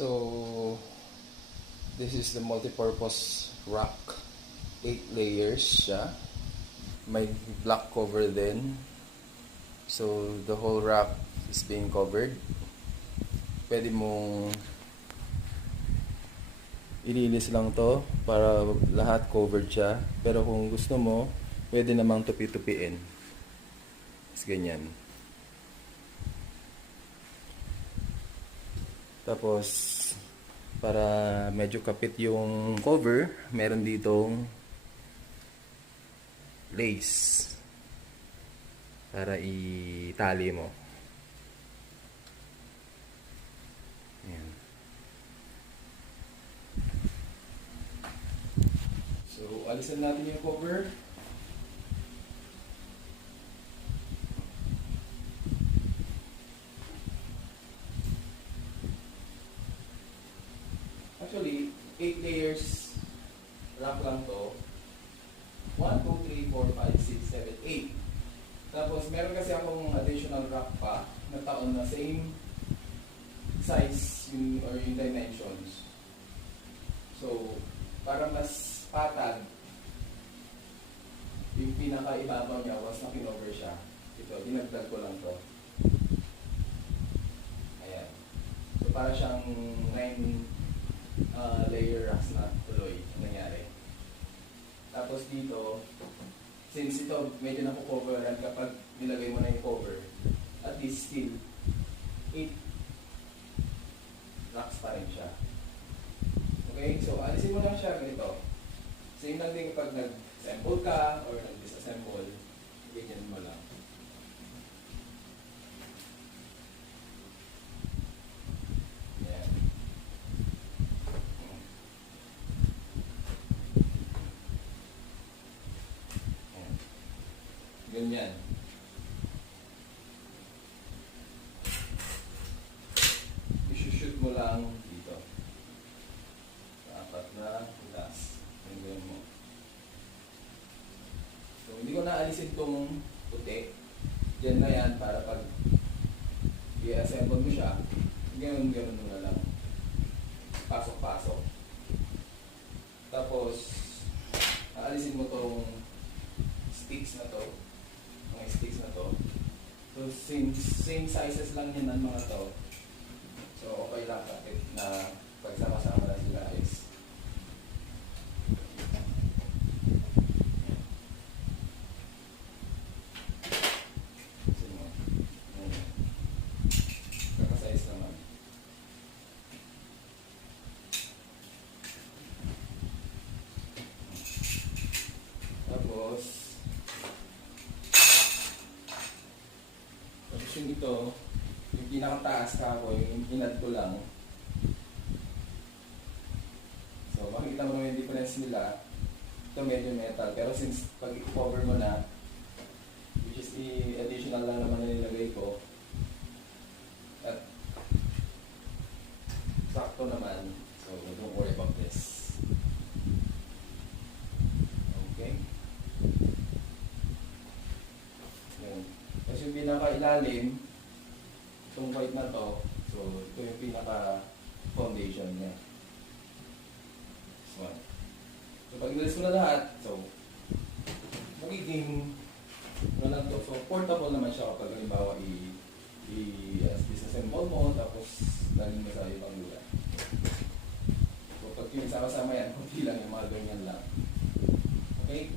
So this is the multi-purpose rack. 8 layers siya. May black cover din. So the whole rack is being covered. Pwede mong ilinis lang to para lahat covered siya. Pero kung gusto mo, pwede namang tupi-tupiin. Is ganyan. Tapos para medyo kapit yung cover, meron ditong lace para itali mo. Ayan. So, alisan natin yung cover. Actually, 8 layers rack lang to. 1, 2, 3, 4, 5, 6, 7, 8. Tapos, meron kasi akong additional rack pa na taon na same size or yung dimensions. So, para mas patag, yung pinaka-ibabaw niya was na kinover siya. Ito, dinagdag ko lang to. Ayan. So, para siyang 9 layer racks na tuloy ang nangyari. Tapos dito, since ito medyo nakukoveran kapag nilagay mo na yung cover, at least still 8 racks pa rin siya. Okay, so alisin mo lang siya ganito. Same lang din kapag nag-assemble ka or nag-disassemble, ganyan mo lang. Ganyan. I-shoot mo lang dito. Sa apat na last. Ganyan mo. So, hindi ko na alisin itong puti. Diyan na yan para pag i-assemble mo siya, ganun mo na lang. Pasok-pasok. Tapos, aalisin mo itong sticks na to. Mga sticks na to. So, same sizes lang yan ng mga to. So, okay lang kapit na pagsama-sama na sila is kakasize naman. Tapos yung ito, yung pinakataas ka ako, yung inad ko lang. So, makikita mo naman yung difference nila. Ito medyo metal, pero since pag i-cover mo na, which is additional lang naman na nilagay ko, at sakto naman, so don't worry about this. Okay? Yun. Tapos yung pinaka-ilalim, itong white na to, so ito yung pinaka-foundation niya. This one. So pag inalis mo na lahat, so magiging ano lang to. So portable naman siya kapag halimbawa disassemble mo, tapos dalhin mo sa ibang lugar. So pag yung sama-sama yan, kunti lang yung mga ganyan lang. Okay?